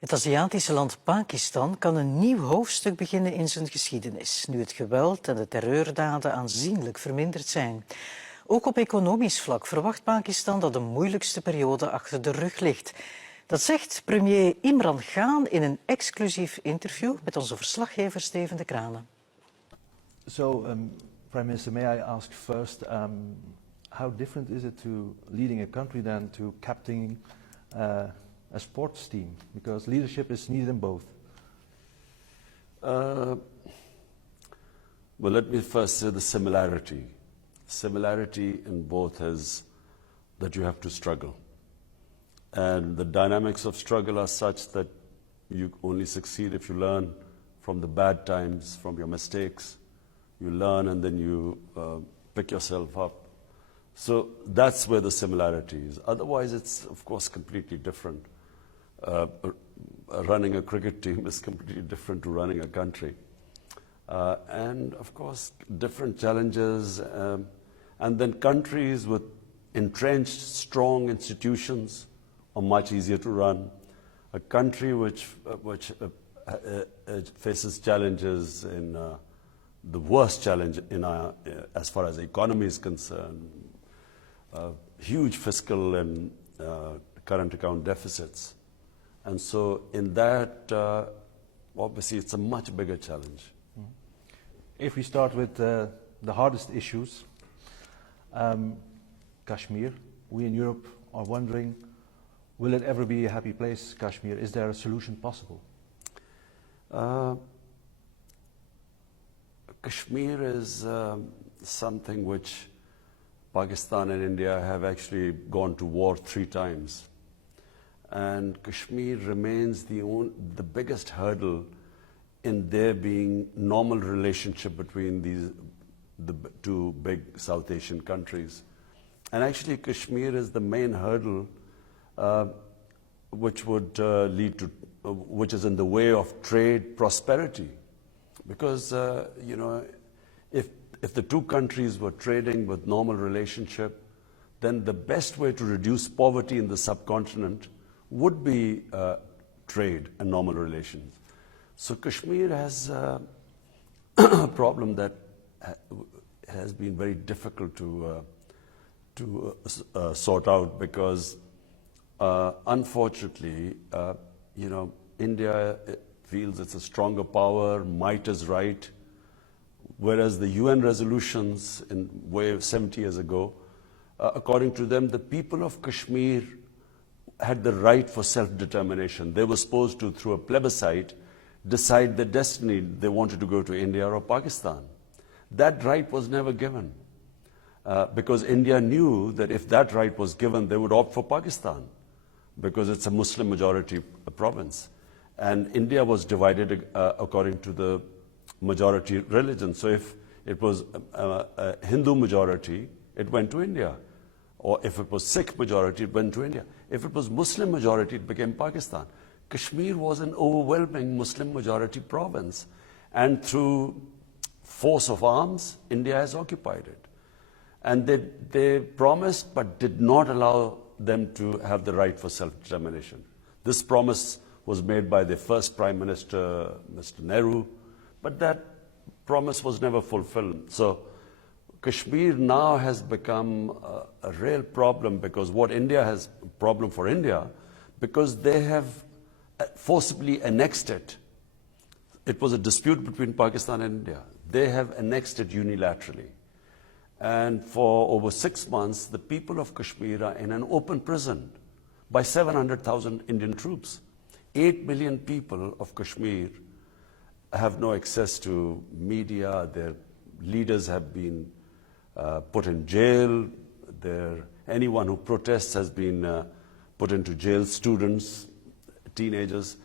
Het Aziatische land Pakistan kan een nieuw hoofdstuk beginnen in zijn geschiedenis, nu het geweld en de terreurdaden aanzienlijk verminderd zijn. Ook op economisch vlak verwacht Pakistan dat de moeilijkste periode achter de rug ligt. Dat zegt premier Imran in een exclusief interview met onze verslaggever Steven de Kranen. So, Prime Minister, may I ask first, how different is it to leading a country than to captaining a sports team? Because leadership is needed in both. Well, let me first say the similarity. Similarity in both is that you have to struggle. And the dynamics of struggle are such that you only succeed if you learn from the bad times, from your mistakes. You learn and then you pick yourself up. So that's where the similarity is. Otherwise, it's, of course, completely different. Running a cricket team is completely different to running a country. And, of course, different challenges. And then countries with entrenched, strong institutions are much easier to run. A country which faces challenges in the worst challenge in as far as the economy is concerned, huge fiscal and current account deficits. And so in that, obviously, it's a much bigger challenge. If we start with the hardest issues, Kashmir, we in Europe are wondering, will it ever be a happy place, Kashmir? Is there a solution possible? Kashmir is something which Pakistan and India have actually gone to war 3 times. And Kashmir remains the biggest hurdle in there being normal relationship between the 2 big South Asian countries. And actually Kashmir is the main hurdle which would lead to, which is in the way of trade prosperity. Because, you know, if the 2 countries were trading with normal relationship, then the best way to reduce poverty in the subcontinent would be trade and normal relations. So Kashmir has a problem that has been very difficult to sort out because, unfortunately, you know, India feels it's a stronger power, might is right, whereas the UN resolutions in way of 70 years ago, according to them, the people of Kashmir had the right for self-determination. They were supposed to, through a plebiscite, decide their destiny. They wanted to go to India or Pakistan. That right was never given because India knew that if that right was given, they would opt for Pakistan because it's a Muslim majority province. And India was divided according to the majority religion. So if it was a Hindu majority, it went to India. Or if it was Sikh majority, it went to India. If it was Muslim majority, it became Pakistan. Kashmir was an overwhelming Muslim majority province. And through force of arms, India has occupied it. And they promised but did not allow them to have the right for self-determination. This promise was made by the first Prime Minister, Mr. Nehru, but that promise was never fulfilled. So Kashmir now has become a real problem because what India has a problem for India because they have forcibly annexed it. It was a dispute between Pakistan and India. They have annexed it unilaterally. And for over 6 months, the people of Kashmir are in an open prison by 700,000 Indian troops. 8 million people of Kashmir have no access to media. Their leaders have been put in jail. Anyone who protests has been put into jail. Students, teenagers,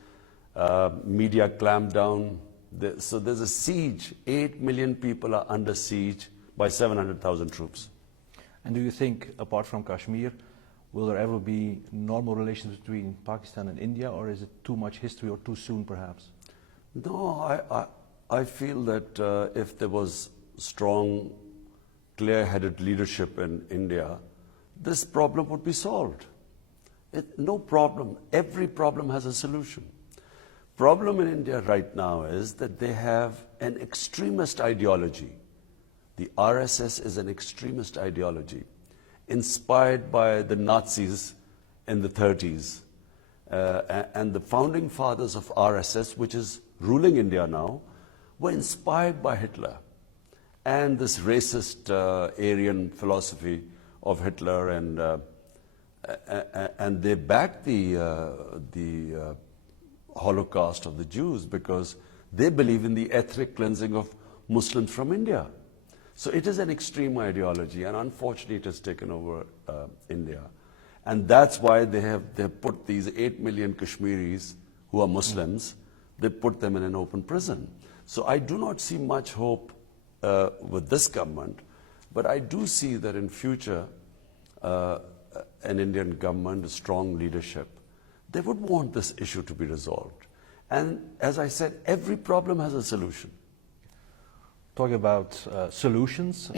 media clamped down. So there's a siege. 8 million people are under siege by 700,000 troops. And do you think, apart from Kashmir, will there ever be normal relations between Pakistan and India, or is it too much history or too soon, perhaps? No, I feel that if there was strong, clear-headed leadership in India, this problem would be solved. No problem. Every problem has a solution. problem in India right now is that they have an extremist ideology. The RSS is an extremist ideology inspired by the Nazis in the 30s. And the founding fathers of RSS, which is ruling India now, were inspired by Hitler and this racist Aryan philosophy of Hitler, and they backed the Holocaust of the Jews because they believe in the ethnic cleansing of Muslims from India. So it is an extreme ideology, and unfortunately it has taken over India. And that's why they put these 8 million Kashmiris who are Muslims, they put them in an open prison. So I do not see much hope with this government, but I do see that in future an Indian government, a strong leadership, they would want this issue to be resolved. And as I said, every problem has a solution. Talking about solutions,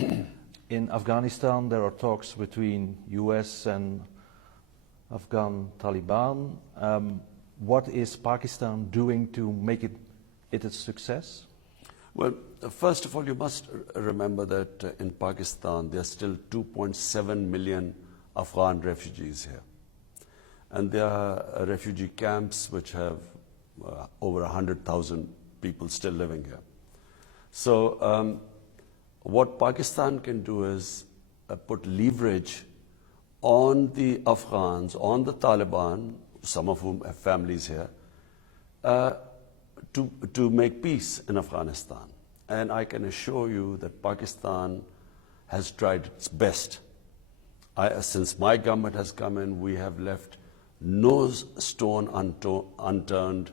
in Afghanistan there are talks between US and Afghan Taliban. What is Pakistan doing to make it a success? Well, first of all, you must remember that in Pakistan there are still 2.7 million Afghan refugees here. And there are refugee camps which have over 100,000 people still living here. So what Pakistan can do is put leverage on the Afghans, on the Taliban, some of whom have families here, to make peace in Afghanistan. And I can assure you that Pakistan has tried its best. Since my government has come in, we have left no stone unturned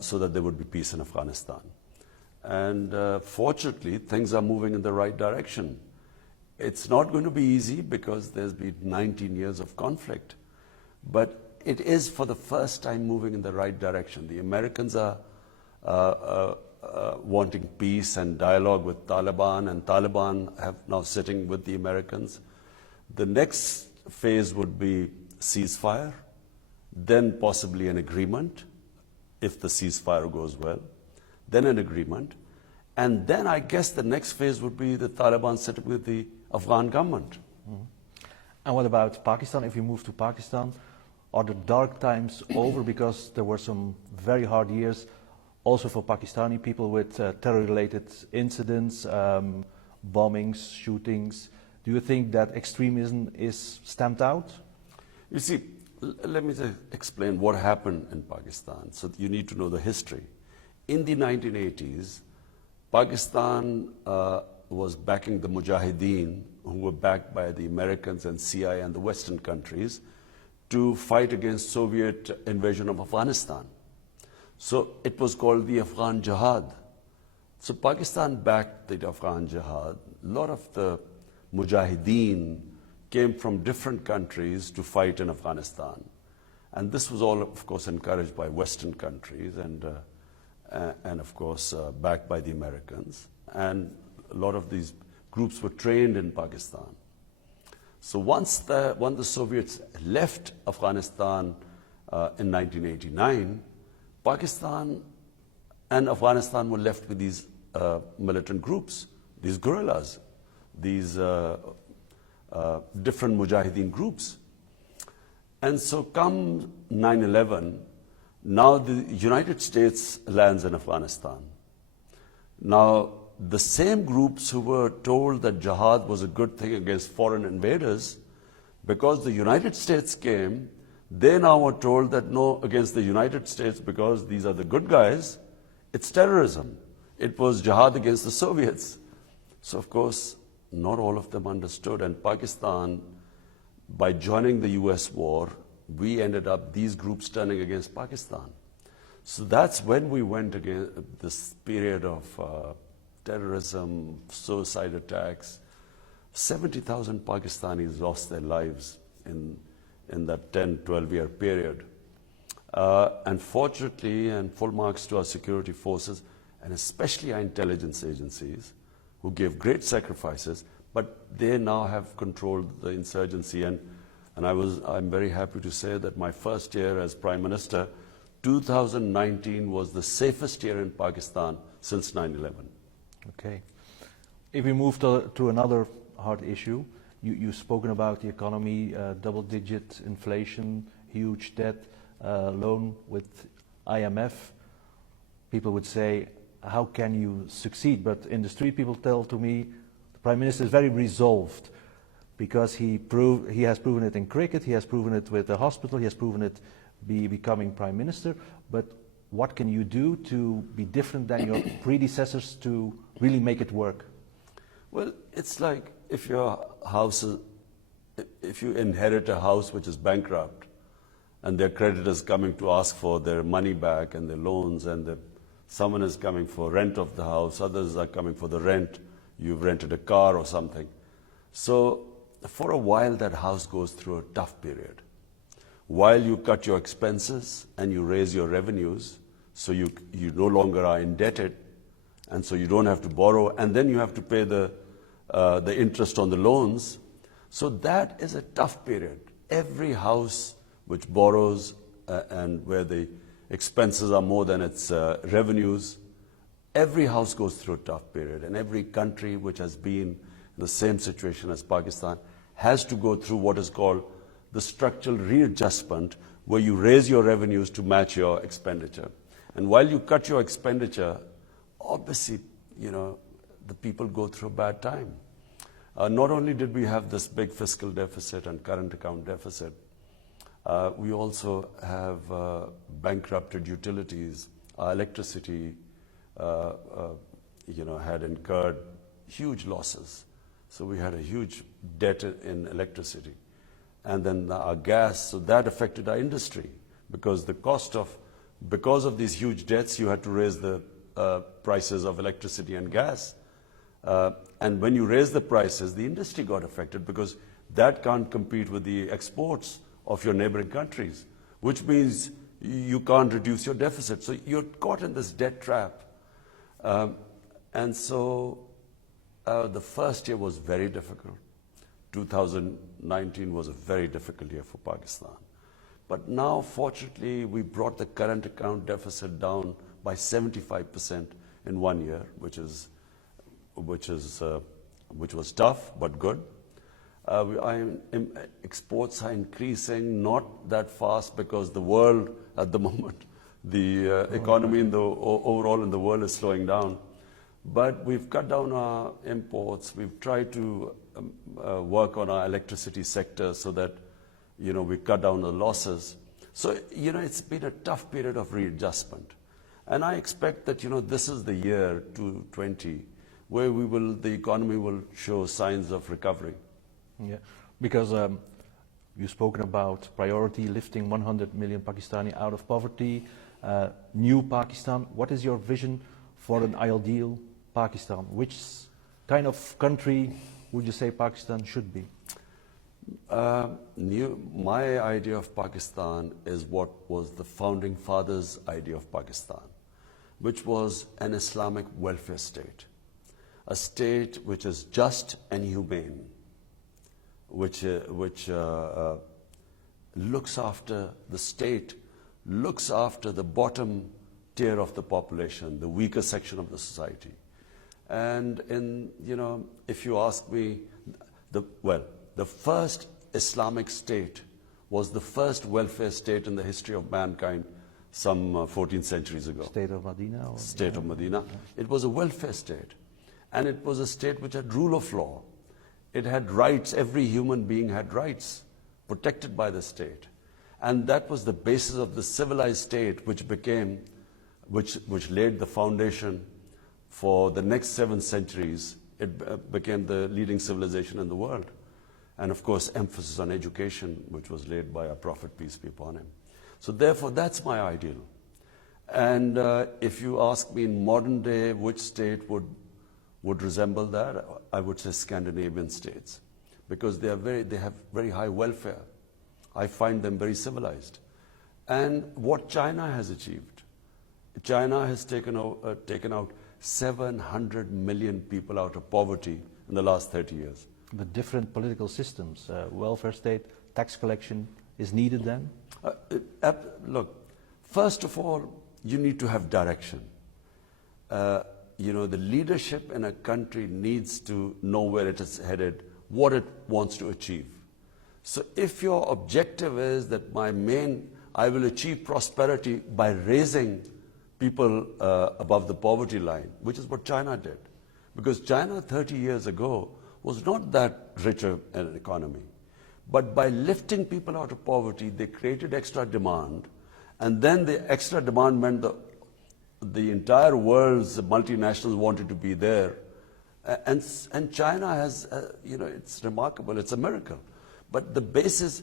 so that there would be peace in Afghanistan. And fortunately, things are moving in the right direction. It's not going to be easy because there's been 19 years of conflict, but it is for the first time moving in the right direction. The Americans are wanting peace and dialogue with Taliban, and Taliban have now sitting with the Americans. The next phase would be ceasefire, then possibly an agreement, if the ceasefire goes well, then an agreement, and then I guess the next phase would be the Taliban sitting with the Afghan government. Mm-hmm. And what about Pakistan? If you move to Pakistan, are the dark times over? Because there were some very hard years also for Pakistani people with terror-related incidents, bombings, shootings. Do you think that extremism is stamped out? You see, let me explain what happened in Pakistan. So you need to know the history. In the 1980s, Pakistan was backing the Mujahideen, who were backed by the Americans and CIA and the Western countries, to fight against Soviet invasion of Afghanistan. So it was called the Afghan Jihad. So Pakistan backed the Afghan Jihad. A lot of the Mujahideen came from different countries to fight in Afghanistan. And this was all, of course, encouraged by Western countries and of course, backed by the Americans. And a lot of these groups were trained in Pakistan. So when the Soviets left Afghanistan in 1989, Pakistan and Afghanistan were left with these militant groups, these guerrillas, these different Mujahideen groups. And so come 9/11, now the United States lands in Afghanistan. Now, the same groups who were told that jihad was a good thing against foreign invaders, because the United States came, they now were told that no, against the United States, because these are the good guys, it's terrorism. It was jihad against the Soviets. So, of course, not all of them understood. And Pakistan, by joining the US war, we ended up, these groups turning against Pakistan. So that's when we went against this period of terrorism, suicide attacks. 70,000 Pakistanis lost their lives in that 10, 12-year period. And fortunately, and full marks to our security forces, and especially our intelligence agencies, who gave great sacrifices, but they now have controlled the insurgency. And I'm very happy to say that my first year as Prime Minister, 2019 was the safest year in Pakistan since 9/11. Okay. If we move to another hard issue, you've spoken about the economy, double-digit inflation, huge debt, loan with IMF. People would say, how can you succeed? But in the street, people tell to me, the Prime Minister is very resolved because he has proven it in cricket, he has proven it with the hospital, he has proven it becoming Prime Minister. But what can you do to be different than your predecessors to really make it work? Well, it's like if you inherit a house which is bankrupt and their creditors coming to ask for their money back and their loans, and someone is coming for rent of the house, others are coming for the rent, you've rented a car or something. So for a while that house goes through a tough period. While you cut your expenses and you raise your revenues, so you no longer are indebted, and so you don't have to borrow, and then you have to pay the interest on the loans. So that is a tough period. Every house which borrows and where the expenses are more than its revenues, every house goes through a tough period. And every country which has been in the same situation as Pakistan has to go through what is called the structural readjustment, where you raise your revenues to match your expenditure. And while you cut your expenditure, obviously, the people go through a bad time. Not only did we have this big fiscal deficit and current account deficit, we also have bankrupted utilities. Our electricity, had incurred huge losses. So we had a huge debt in electricity. And then our gas, so that affected our industry, because because of these huge debts, you had to raise the prices of electricity and gas. And when you raise the prices, the industry got affected, because that can't compete with the exports of your neighboring countries, which means you can't reduce your deficit. So you're caught in this debt trap. And so the first year was very difficult. 2019 was a very difficult year for Pakistan. But now, fortunately, we brought the current account deficit down by 75% in 1 year, which was tough but good. Exports are increasing, not that fast, because the world at the moment, the economy overall in the world is slowing down. But we've cut down our imports. We've tried to work on our electricity sector so that we cut down the losses. So it's been a tough period of readjustment, and I expect that this is the year 2020 where the economy will show signs of recovery. Yeah, because you've spoken about priority, lifting 100 million Pakistani out of poverty, new Pakistan. What is your vision for an ideal Pakistan? Which kind of country would you say Pakistan should be? My idea of Pakistan is what was the founding fathers' idea of Pakistan, which was an Islamic welfare state, a state which is just and humane, which looks after the state, looks after the bottom tier of the population, the weaker section of the society. And if you ask me, the first Islamic state was the first welfare state in the history of mankind some 14 centuries ago. State of Medina? State of Medina. It was a welfare state. And it was a state which had rule of law. It had rights. Every human being had rights protected by the state. And that was the basis of the civilized state, which laid the foundation for the next 7 centuries. It became the leading civilization in the world. And of course, emphasis on education, which was laid by our Prophet, peace be upon him. So therefore, that's my ideal. And if you ask me in modern day which state would resemble that, I would say Scandinavian states, because they have very high welfare. I find them very civilized. And what China has achieved, China has taken out 700 million people out of poverty in the last 30 years. But different political systems, welfare state, tax collection is needed then? Look, First of all, you need to have direction. The leadership in a country needs to know where it is headed, what it wants to achieve. So if your objective is that I will achieve prosperity by raising people above the poverty line, which is what China did. Because China 30 years ago was not that rich an economy. But by lifting people out of poverty, they created extra demand. And then the extra demand meant the entire world's multinationals wanted to be there. And China has, it's remarkable, it's a miracle. But the basis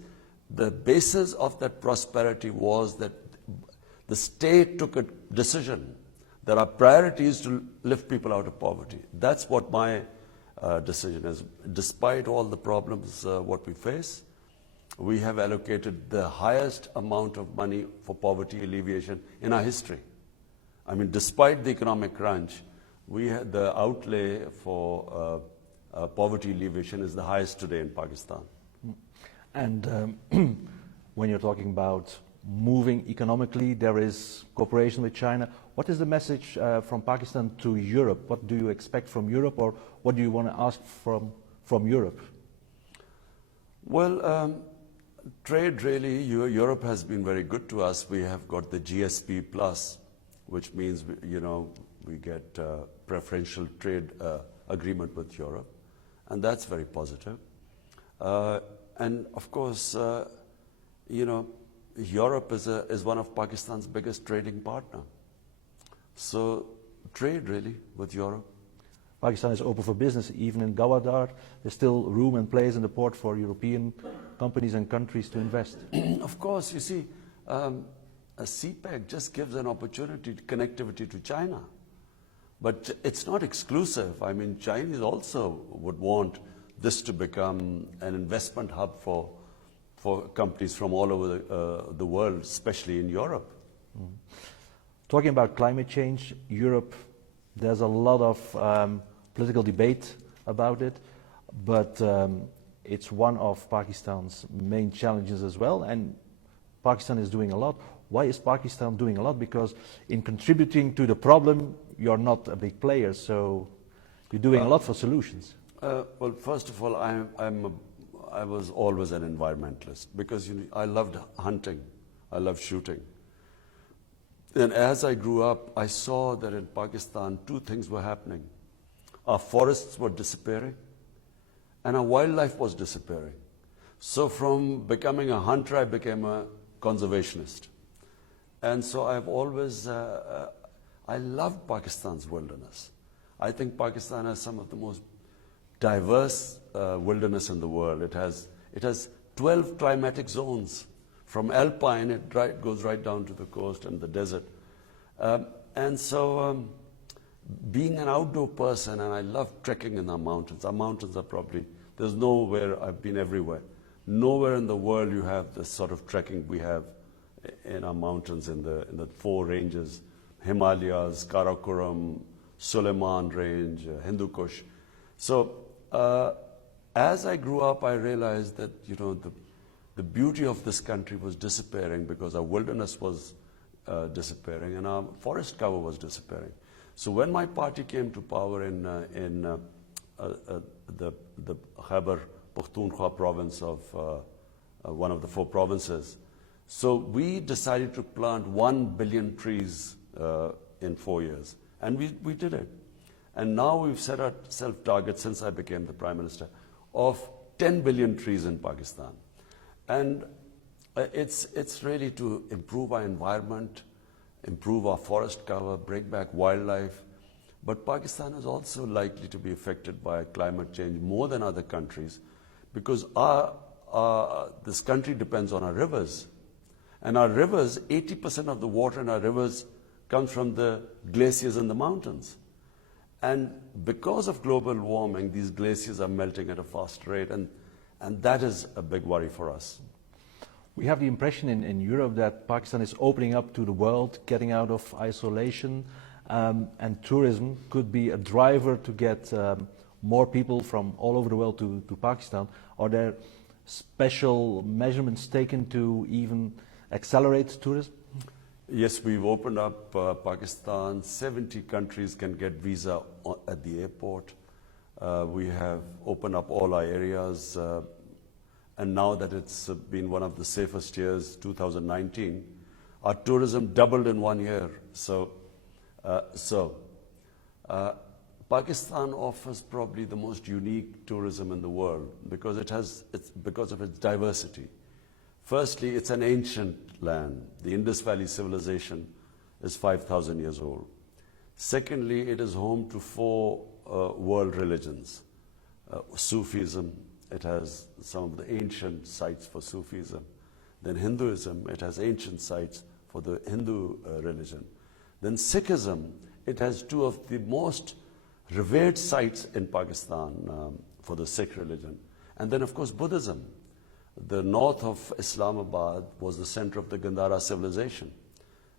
of that prosperity was that the state took a decision. There are priorities to lift people out of poverty. That's what my decision is. Despite all the problems what we face, we have allocated the highest amount of money for poverty alleviation in our history. I mean, despite the economic crunch, the outlay for poverty alleviation is the highest today in Pakistan. And when you're talking about moving economically, there is cooperation with China. What is the message from Pakistan to Europe? What do you expect from Europe, or what do you want to ask from Europe? Well, trade really, Europe has been very good to us. We have got the GSP plus, which means we get preferential trade agreement with Europe, and that's very positive. And of course, Europe is one of Pakistan's biggest trading partner. So trade really with Europe. Pakistan is open for business. Even in Gawadar, there's still room and place in the port for European companies and countries to invest. Of course, you see, a CPEC just gives an opportunity to connectivity to China. But it's not exclusive. I mean, Chinese also would want this to become an investment hub for companies from all over the world, especially in Europe. Mm. Talking about climate change, Europe, there's a lot of political debate about it, but it's one of Pakistan's main challenges as well, and Pakistan is doing a lot. Why is Pakistan doing a lot? Because in contributing to the problem, you're not a big player, so you're doing a lot for solutions. Well, first of all, I was always an environmentalist because I loved hunting, I loved shooting. And as I grew up, I saw that in Pakistan, two things were happening. Our forests were disappearing, and our wildlife was disappearing. So from becoming a hunter, I became a conservationist. And so I've always, I love Pakistan's wilderness. I think Pakistan has some of the most diverse wilderness in the world. It has 12 climatic zones. From alpine, it goes right down to the coast and the desert. And so being an outdoor person, and I love trekking in our mountains. Our mountains are probably, there's nowhere, I've been everywhere. Nowhere in the world you have the sort of trekking we have in our mountains in the four ranges, Himalayas, Karakoram, Suleiman Range, Hindu Kush. So as I grew up, I realized that the beauty of this country was disappearing because our wilderness was disappearing and our forest cover was disappearing. So when my party came to power in the Khyber Pakhtunkhwa province of one of the four provinces, so we decided to plant 1 billion trees in 4 years, and we did it. And now we've set ourselves targets since I became the Prime Minister of 10 billion trees in Pakistan. And it's really to improve our environment, improve our forest cover, bring back wildlife. But Pakistan is also likely to be affected by climate change more than other countries because this country depends on our rivers. And our rivers, 80% of the water in our rivers comes from the glaciers in the mountains. And because of global warming, these glaciers are melting at a fast rate, and that is a big worry for us. We have the impression in Europe that Pakistan is opening up to the world, getting out of isolation, and tourism could be a driver to get more people from all over the world to Pakistan. Are there special measurements taken to even accelerate tourism? Yes, we've opened up Pakistan. 70 countries can get visa at the airport. We have opened up all our areas. And now that it's been one of the safest years, 2019, our tourism doubled in 1 year. Pakistan offers probably the most unique tourism in the world because it's because of its diversity. Firstly, it's an ancient land. The Indus Valley civilization is 5,000 years old. Secondly, it is home to 4 world religions. Sufism, it has some of the ancient sites for Sufism. Then Hinduism, it has ancient sites for the Hindu religion. Then Sikhism, it has 2 of the most revered sites in Pakistan for the Sikh religion. And then, of course, Buddhism. The north of Islamabad was the center of the Gandhara civilization.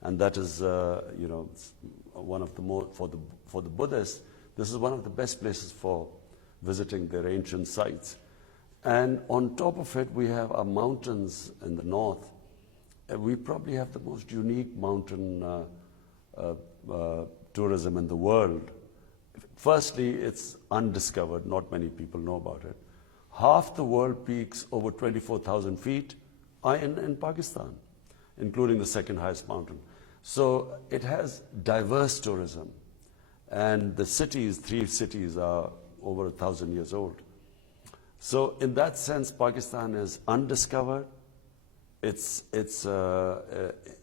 And that is, one of the more, for the Buddhists, this is one of the best places for visiting their ancient sites. And on top of it, we have our mountains in the north. We probably have the most unique mountain tourism in the world. Firstly, it's undiscovered. Not many people know about it. Half the world peaks over 24,000 feet are in Pakistan, including the second highest mountain. So it has diverse tourism. And the cities, 3 cities, are over 1,000 years old. So in that sense, Pakistan is undiscovered. It's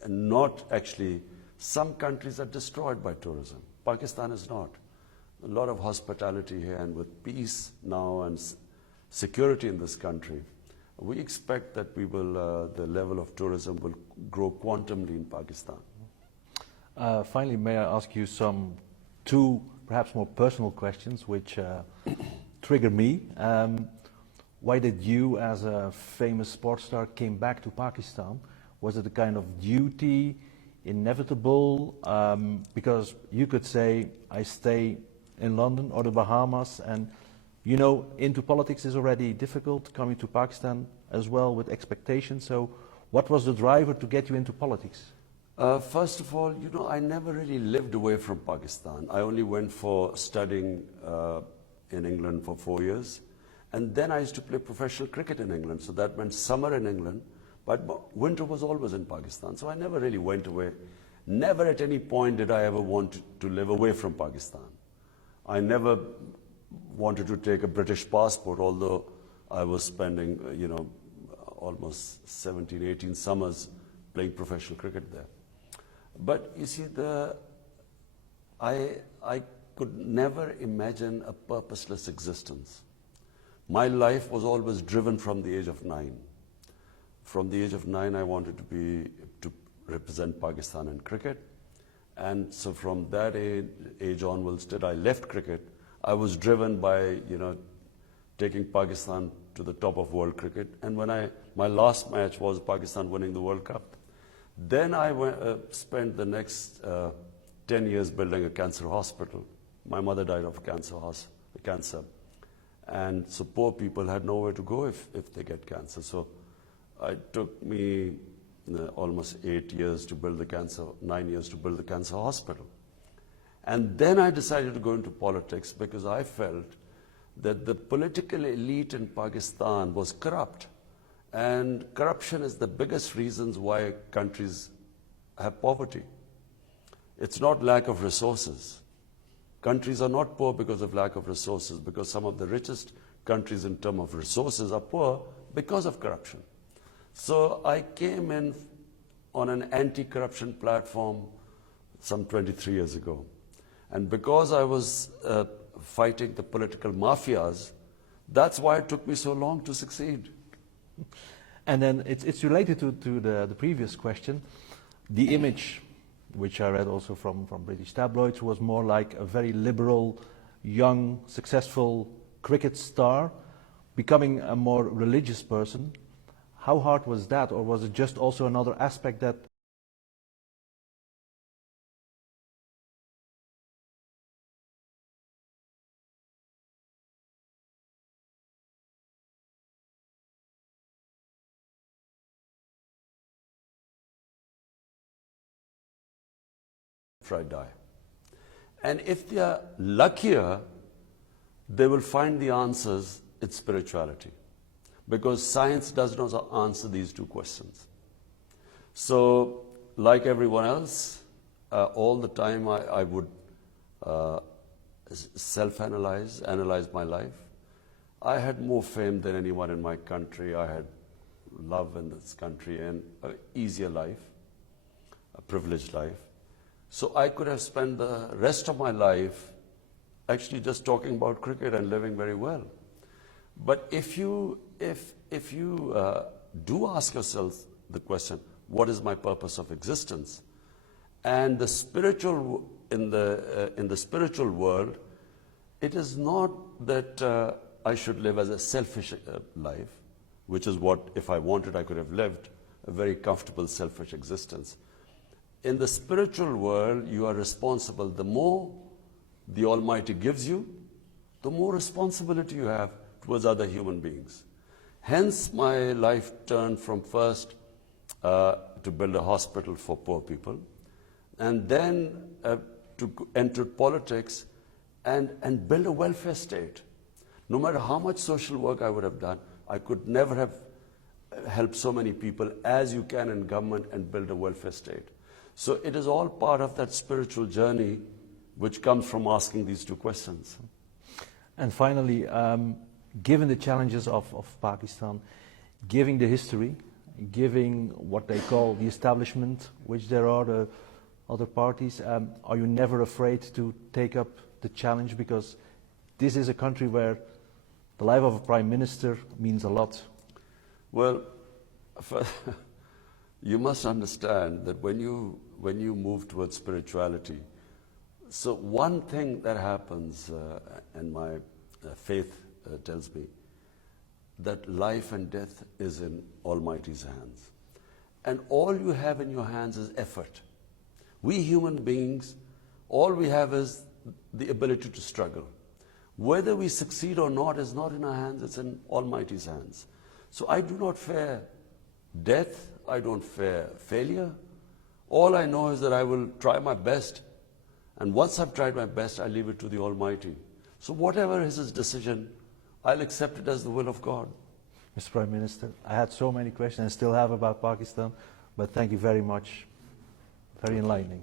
not actually, some countries are destroyed by tourism. Pakistan is not. A lot of hospitality here, and with peace now and security in this country, we expect that the level of tourism will grow quantumly in Pakistan. Finally, may I ask you 2 perhaps more personal questions which trigger me. Why did you, as a famous sports star, came back to Pakistan? Was it a kind of duty, inevitable? Because you could say, I stay in London or the Bahamas, and into politics is already difficult, coming to Pakistan as well with expectations. So what was the driver to get you into politics? First of all, I never really lived away from Pakistan. I only went for studying in England for 4 years. And then I used to play professional cricket in England. So that meant summer in England, but winter was always in Pakistan. So I never really went away. Never at any point did I ever want to live away from Pakistan. I never wanted to take a British passport, although I was spending, almost 17, 18 summers playing professional cricket there. But you see, I could never imagine a purposeless existence. My life was always driven from the age of 9. From the age of 9, I wanted to represent Pakistan in cricket. And so from that age onwards, till I left cricket, I was driven by, taking Pakistan to the top of world cricket. And my last match was Pakistan winning the World Cup. Then I spent the next 10 years building a cancer hospital. My mother died of cancer. And so poor people had nowhere to go if they get cancer. So it took me almost 8 years to build 9 years to build the cancer hospital. And then I decided to go into politics because I felt that the political elite in Pakistan was corrupt. And corruption is the biggest reasons why countries have poverty. It's not lack of resources. Countries are not poor because of lack of resources, because some of the richest countries in terms of resources are poor because of corruption. So I came in on an anti-corruption platform some 23 years ago. And because I was fighting the political mafias, that's why it took me so long to succeed. And then it's related to the previous question. The image, which I read also from British tabloids, was more like a very liberal, young, successful cricket star, becoming a more religious person. How hard was that, or was it just also another aspect that after I die. And if they are luckier, they will find the answers in spirituality. Because science does not answer these two questions. So, like everyone else, all the time I would self-analyze, analyze my life. I had more fame than anyone in my country. I had love in this country and an easier life, a privileged life. So I could have spent the rest of my life actually just talking about cricket and living very well. But if you do ask yourself the question, what is my purpose of existence? And the spiritual in the spiritual world, it is not that I should live as a selfish life, which is what, if I wanted, I could have lived a very comfortable, selfish existence. In the spiritual world, you are responsible. The more the Almighty gives you, the more responsibility you have towards other human beings. Hence, my life turned from first to build a hospital for poor people, and then to enter politics and build a welfare state. No matter how much social work I would have done, I could never have helped so many people as you can in government and build a welfare state. So it is all part of that spiritual journey which comes from asking these two questions. And finally, given the challenges of Pakistan, given the history, given what they call the establishment, which there are the other parties, are you never afraid to take up the challenge? Because this is a country where the life of a prime minister means a lot. Well, you must understand that when you move towards spirituality, so one thing that happens, and my faith tells me, that life and death is in Almighty's hands. And all you have in your hands is effort. We human beings, all we have is the ability to struggle. Whether we succeed or not is not in our hands, it's in Almighty's hands. So I do not fear death, I don't fear failure. All I know is that I will try my best, and once I've tried my best, I leave it to the Almighty. So whatever is His decision, I'll accept it as the will of God. Mr. Prime Minister, I had so many questions and still have about Pakistan, but thank you very much. Very enlightening.